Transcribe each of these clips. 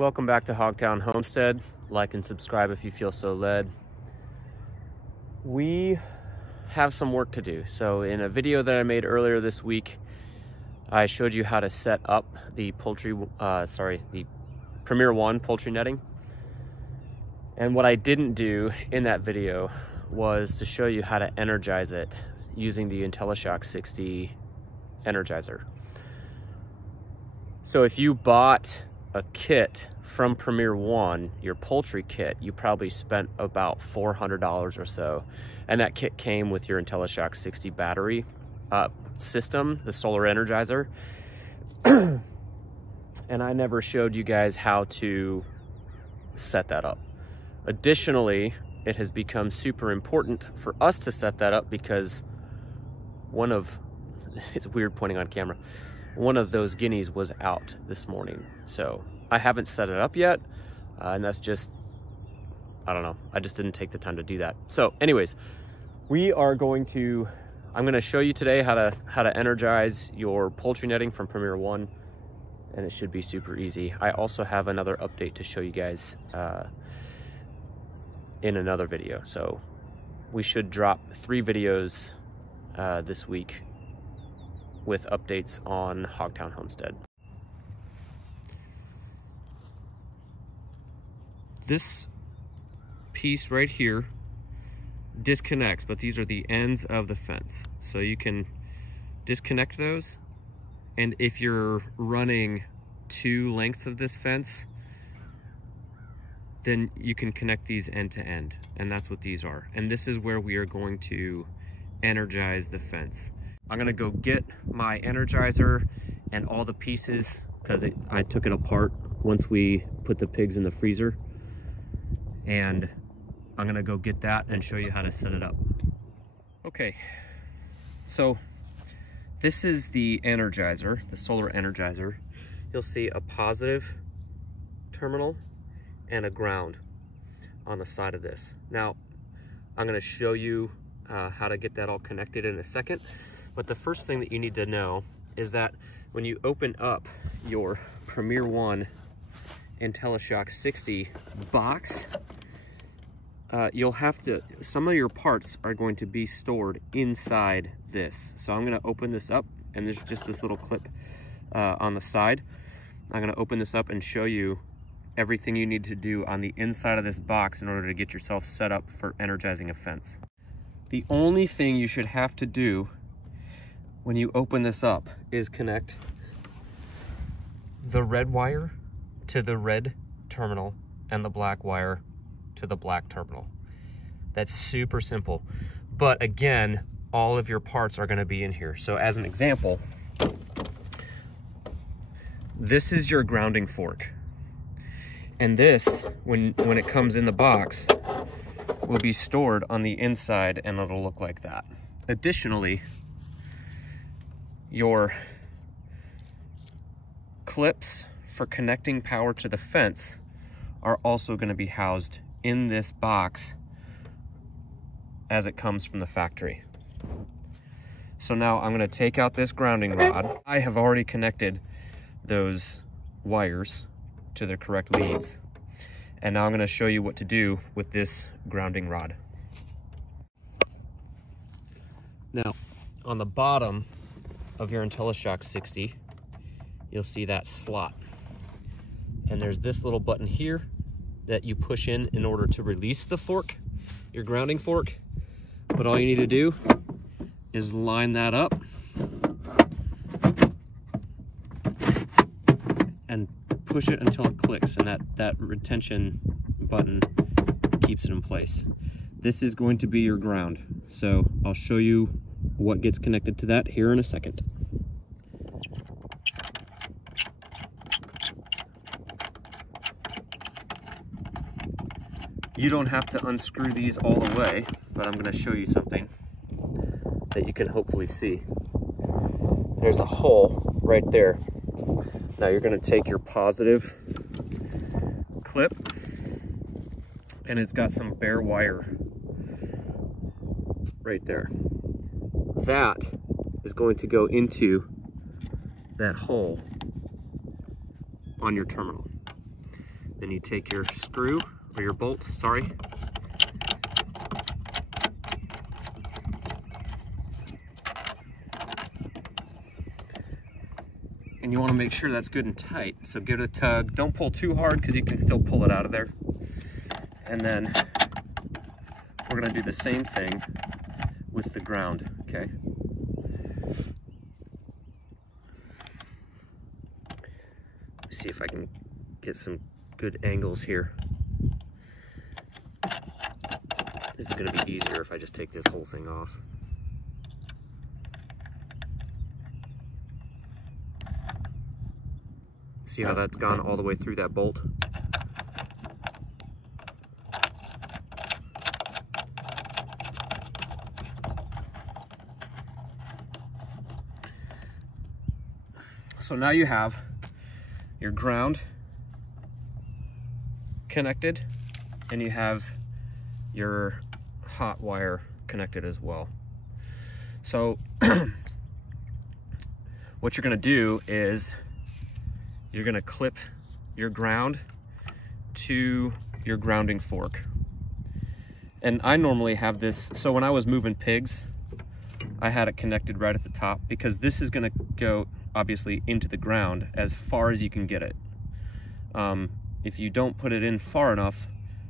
Welcome back to Hogtown Homestead. Like and subscribe if you feel so led. We have some work to do. So in a video that I made earlier this week, I showed you how to set up the the Premier 1 poultry netting. And what I didn't do in that video was to show you how to energize it using the IntelliShock 60 energizer. So if you bought a kit from Premier 1, your poultry kit, you probably spent about $400 or so. And that kit came with your IntelliShock 60 battery system, the solar energizer. And I never showed you guys how to set that up. Additionally, it has become super important for us to set that up because it's weird pointing on camera, one of those guineas was out this morning. So I haven't set it up yet, and that's just, I don't know, I just didn't take the time to do that. So anyways, I'm going to show you today how to energize your poultry netting from Premier 1, and it should be super easy. I also have another update to show you guys in another video. So we should drop 3 videos this week with updates on Hogtown Homestead. This piece right here disconnects, but these are the ends of the fence. So you can disconnect those, and if you're running 2 lengths of this fence, then you can connect these end to end, and that's what these are. And this is where we are going to energize the fence. I'm gonna go get my energizer and all the pieces, because I took it apart once we put the pigs in the freezer. And I'm gonna go get that and show you how to set it up. Okay, so this is the energizer, the solar energizer. You'll see a positive terminal and a ground on the side of this. Now, I'm gonna show you how to get that all connected in a second. But the first thing that you need to know is that when you open up your Premier 1 IntelliShock 60 box, some of your parts are going to be stored inside this. So I'm gonna open this up, and there's just this little clip on the side. I'm gonna open this up and show you everything you need to do on the inside of this box in order to get yourself set up for energizing a fence. The only thing you should have to do when you open this up is connect the red wire to the red terminal and the black wire to the black terminal. That's super simple. But again, all of your parts are gonna be in here. So as an example, this is your grounding fork. And this, when it comes in the box, will be stored on the inside, and it'll look like that. Additionally, your clips for connecting power to the fence are also going to be housed in this box as it comes from the factory. So now I'm going to take out this grounding rod. I have already connected those wires to the correct leads, and now I'm going to show you what to do with this grounding rod. Now, on the bottom of your IntelliShock 60, you'll see that slot. And there's this little button here that you push in order to release the fork, your grounding fork. But all you need to do is line that up and push it until it clicks, and that retention button keeps it in place. This is going to be your ground. So I'll show you what gets connected to that here in a second. You don't have to unscrew these all the way, but I'm going to show you something that you can hopefully see. There's a hole right there. Now you're going to take your positive clip, and it's got some bare wire right there. That is going to go into that hole on your terminal. Then you take your screw, or your bolt, sorry. And you want to make sure that's good and tight. So give it a tug. Don't pull too hard because you can still pull it out of there. And then we're going to do the same thing with the ground, okay? Let's see if I can get some good angles here. This is going to be easier if I just take this whole thing off. See how that's gone all the way through that bolt? So now you have your ground connected, and you have your hot wire connected as well. So what you're going to do is you're going to clip your ground to your grounding fork. And I normally have this, so when I was moving pigs, I had it connected right at the top, because this is going to go obviously into the ground as far as you can get it. If you don't put it in far enough,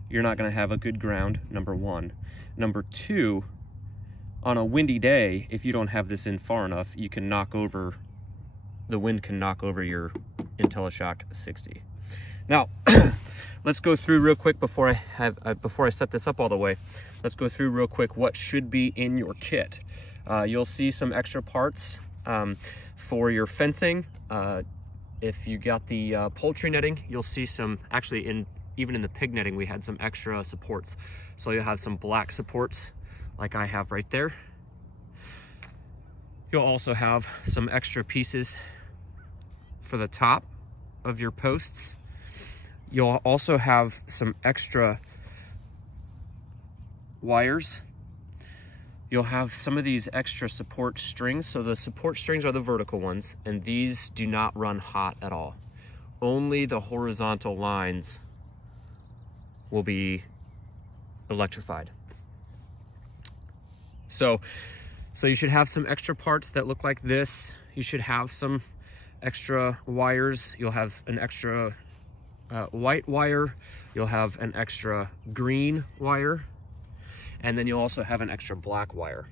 you're not going to have a good ground, number one. Number two, on a windy day, if you don't have this in far enough, you can knock over, the wind can knock over your IntelliShock 60. Now, let's go through real quick before I set this up all the way. Let's go through real quick what should be in your kit. You'll see some extra parts for your fencing. If you got the poultry netting, you'll see some, actually even in the pig netting, we had some extra supports. So you'll have some black supports like I have right there. You'll also have some extra pieces for the top of your posts. You'll also have some extra wires. You'll have some of these extra support strings. So the support strings are the vertical ones, and these do not run hot at all. Only the horizontal lines will be electrified. So you should have some extra parts that look like this. You should have some extra wires. You'll have an extra white wire. You'll have an extra green wire. And then you'll also have an extra black wire.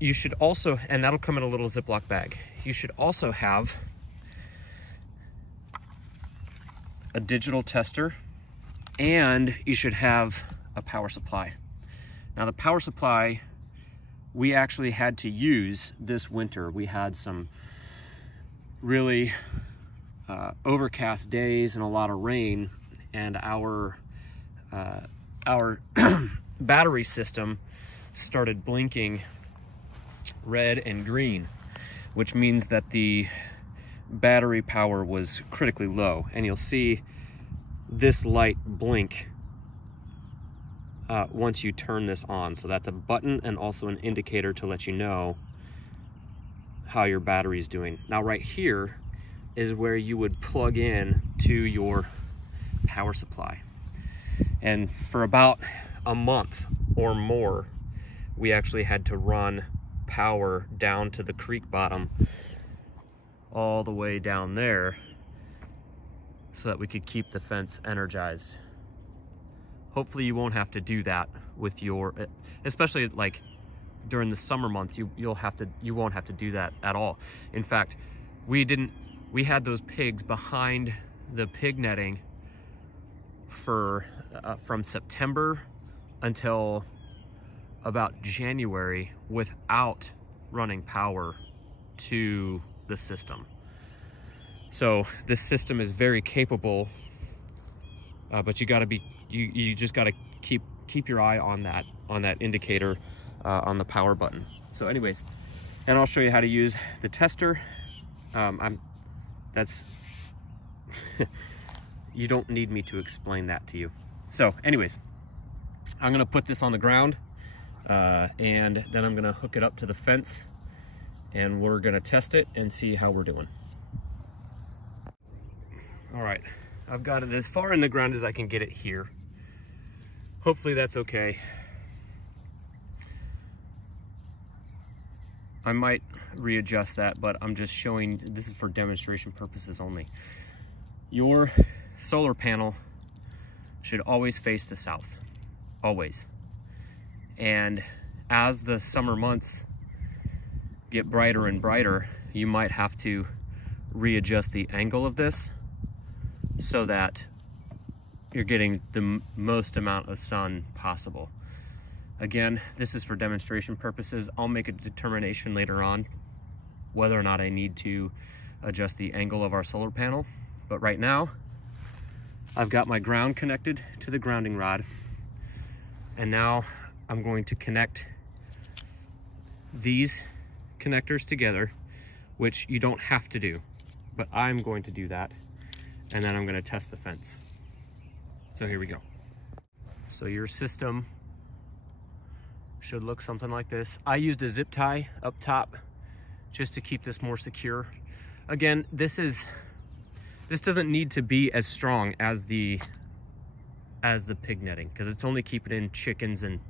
You should also, and that'll come in a little Ziploc bag. You should also have a digital tester, and you should have a power supply. Now the power supply, we actually had to use this winter. We had some really overcast days and a lot of rain, and our battery system started blinking red and green, which means that the battery power was critically low. And you'll see this light blink once you turn this on. So that's a button and also an indicator to let you know how your battery's doing. Now right here is where you would plug in to your power supply. And for about a month or more, we actually had to run power down to the creek bottom all the way down there so that we could keep the fence energized. Hopefully you won't have to do that with your, especially like during the summer months, you won't have to do that at all. In fact, we had those pigs behind the pig netting for from September until about January without running power to the system. So this system is very capable, but you just got to keep your eye on that indicator on the power button. So anyways, and I'll show you how to use the tester. You don't need me to explain that to you. So anyways, I'm gonna put this on the ground and then I'm gonna hook it up to the fence and we're gonna test it and see how we're doing. All right, I've got it as far in the ground as I can get it here. Hopefully that's okay. I might readjust that, but I'm just showing, this is for demonstration purposes only. Your solar panel should always face the south, always. And as the summer months get brighter and brighter, you might have to readjust the angle of this so that you're getting the most amount of sun possible. Again, this is for demonstration purposes. I'll make a determination later on whether or not I need to adjust the angle of our solar panel. But right now, I've got my ground connected to the grounding rod. And now I'm going to connect these connectors together, which you don't have to do, but I'm going to do that. And then I'm going to test the fence. So here we go. So your system should look something like this. I used a zip tie up top just to keep this more secure. Again, this doesn't need to be as strong as the pig netting, because it's only keeping in chickens and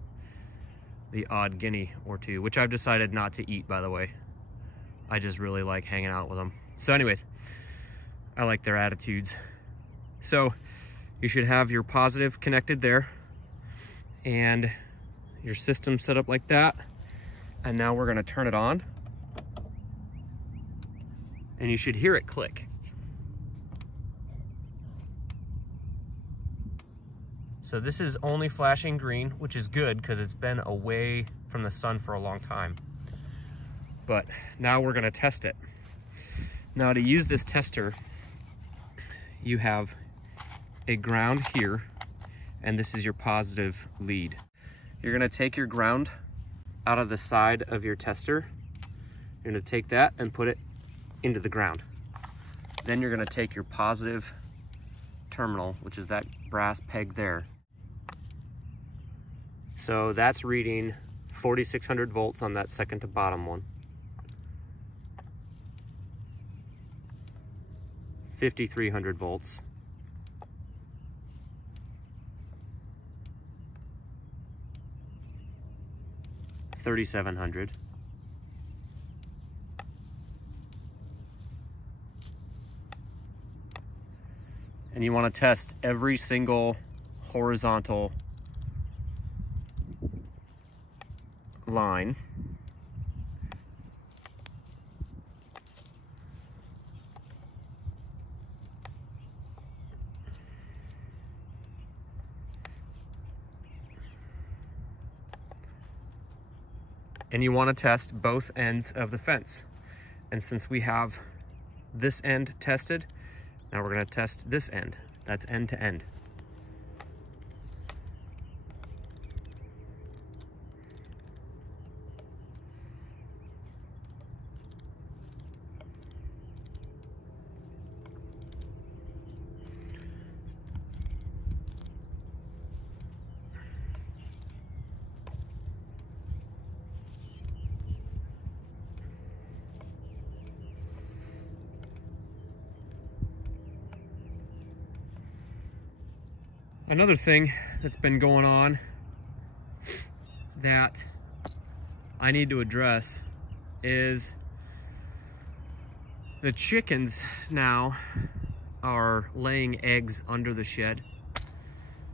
the odd guinea or two, which I've decided not to eat, by the way. I just really like hanging out with them. So anyways, I like their attitudes. So you should have your positive connected there and your system set up like that. And now we're gonna turn it on and you should hear it click. So this is only flashing green, which is good because it's been away from the sun for a long time. But now we're gonna test it. Now to use this tester, you have a ground here, and this is your positive lead. You're gonna take your ground out of the side of your tester. You're gonna take that and put it into the ground. Then you're gonna take your positive terminal, which is that brass peg there. So that's reading 4,600 volts on that second to bottom one. 5,300 volts. 3,700. And you want to test every single horizontal line. And you want to test both ends of the fence. And since we have this end tested, now we're going to test this end. That's end to end. Another thing that's been going on that I need to address is the chickens now are laying eggs under the shed.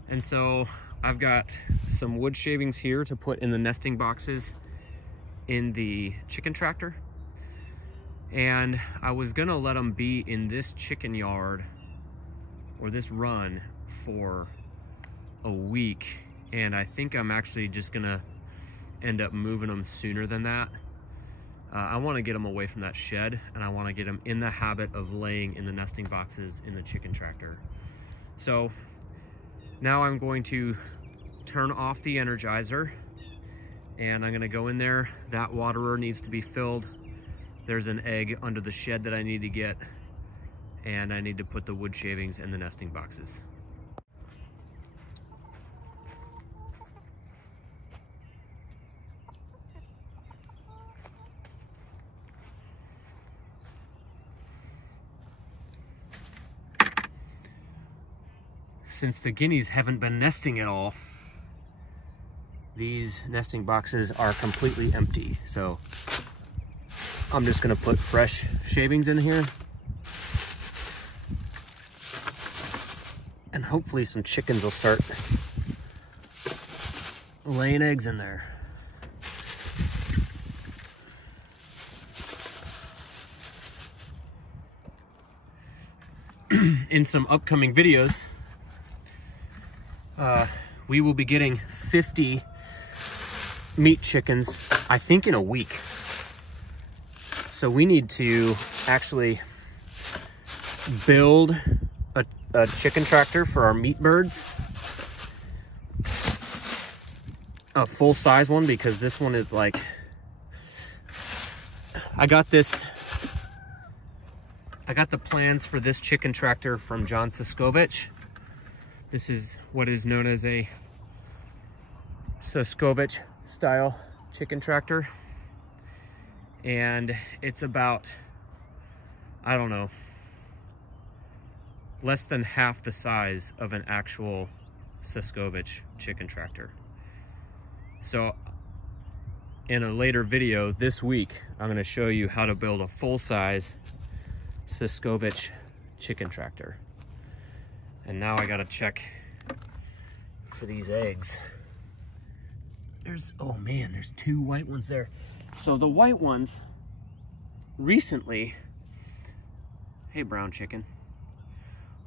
And so I've got some wood shavings here to put in the nesting boxes in the chicken tractor. And I was gonna let them be in this chicken yard or this run for a week, and I think I'm actually just gonna end up moving them sooner than that. I want to get them away from that shed, and I want to get them in the habit of laying in the nesting boxes in the chicken tractor. So now I'm going to turn off the Energizer, and I'm going to go in there. That waterer needs to be filled. There's an egg under the shed that I need to get, and I need to put the wood shavings in the nesting boxes. since the guineas haven't been nesting at all, these nesting boxes are completely empty. So I'm just gonna put fresh shavings in here. And hopefully some chickens will start laying eggs in there. In some upcoming videos, we will be getting 50 meat chickens, I think in a week. So we need to actually build a chicken tractor for our meat birds. A full-size one, because this one is like, I got the plans for this chicken tractor from John Siskovich. This is what is known as a Siskovich style chicken tractor. And it's about, I don't know, less than half the size of an actual Siskovich chicken tractor. So in a later video this week, I'm gonna show you how to build a full-size Siskovich chicken tractor. And now I gotta check for these eggs. Oh man, there's 2 white ones there. So the white ones recently, hey brown chicken,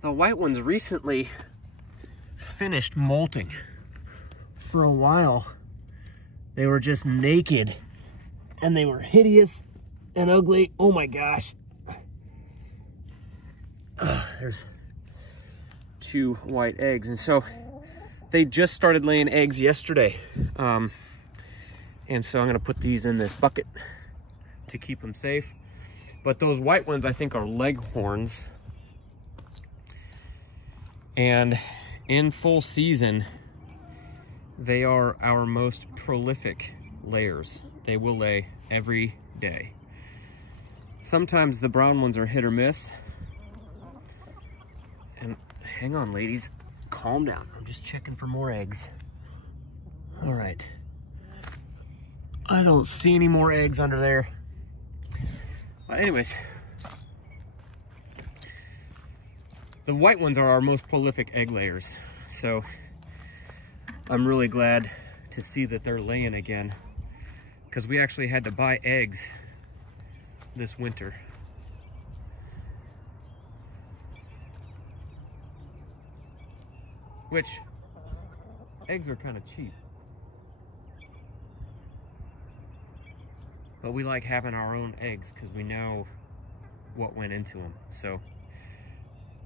the white ones recently finished molting. For a while, they were just naked and they were hideous and ugly. Oh my gosh. There's 2 white eggs, and so they just started laying eggs yesterday. And so I'm gonna put these in this bucket to keep them safe. But those white ones I think are leghorns. And in full season, they are our most prolific layers. They will lay every day. Sometimes the brown ones are hit or miss. And hang on, ladies, calm down. I'm just checking for more eggs. All right. I don't see any more eggs under there. But anyways, the white ones are our most prolific egg layers. So I'm really glad to see that they're laying again, because we actually had to buy eggs this winter. Which, eggs are kind of cheap. But we like having our own eggs because we know what went into them. So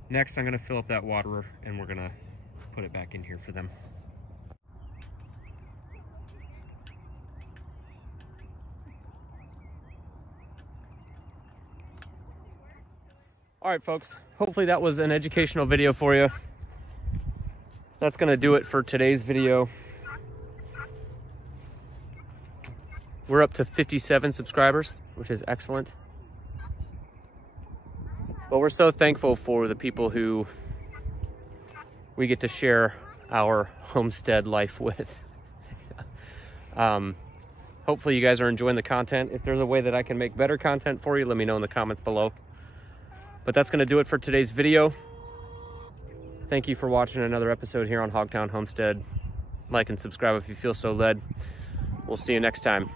next I'm gonna fill up that water and we're gonna put it back in here for them. All right, folks, hopefully that was an educational video for you. That's gonna do it for today's video. We're up to 57 subscribers, which is excellent. But we're so thankful for the people who we get to share our homestead life with. Hopefully you guys are enjoying the content. If there's a way that I can make better content for you, let me know in the comments below. But that's gonna do it for today's video. Thank you for watching another episode here on Hogtown Homestead. Like and subscribe if you feel so led. We'll see you next time.